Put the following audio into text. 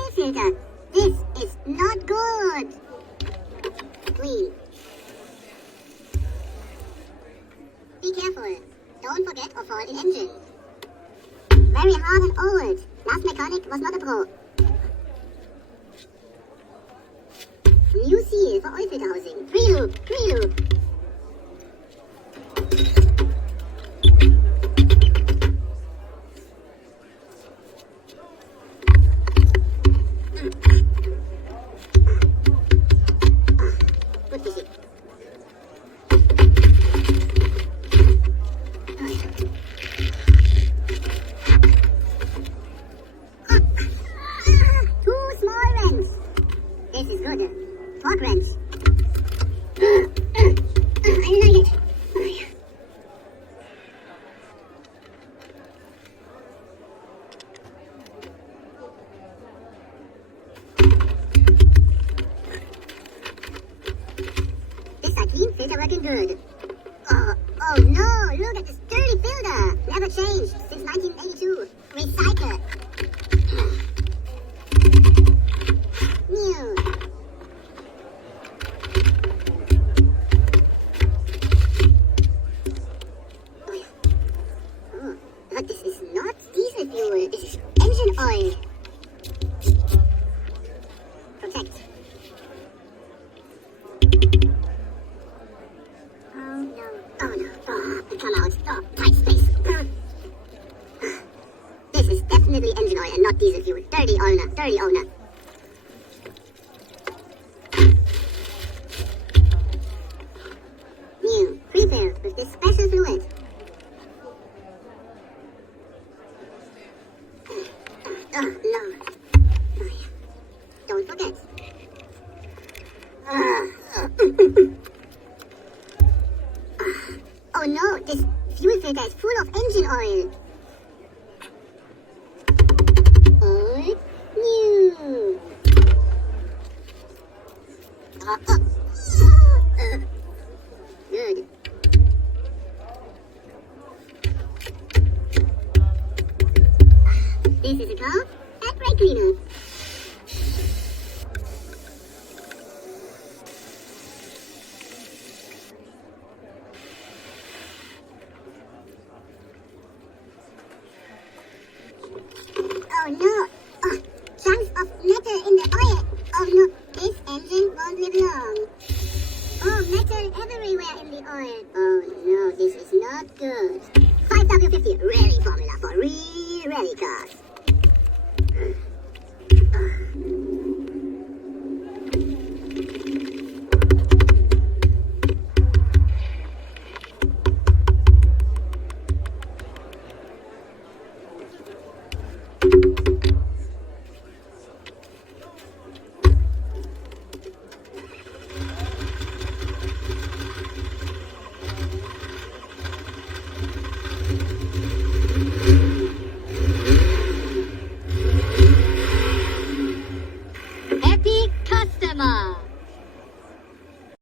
oil filter. This is not good. Clean. Be careful. Don't forget or fault in engine. Very hard and old. Last mechanic was not a pro. New seal for oil filter housing. Pre-loop. Pre-loop. This is good. Torque wrench. I like it. This I clean filter working good. Oh no, look at this dirty filter. Never changed since 1982. Recycle. New. But this is not diesel fuel, this is engine oil. Protect. Oh no. Oh no. Oh, come out. Oh, tight space. This is definitely engine oil and not diesel fuel. Dirty owner. Dirty owner. New. Pre-filled with this special fluid. Oh, no. Oh, yeah. Don't forget. Oh no, this fuel filter is full of engine oil. Old, new. Good. This is a car and brake cleaner. Oh no! Oh, chunks of metal in the oil. Oh no, this engine won't live long. Oh, metal everywhere in the oil. Oh no, this is not good. 5W50 rally formula for real rally cars. Happy customer!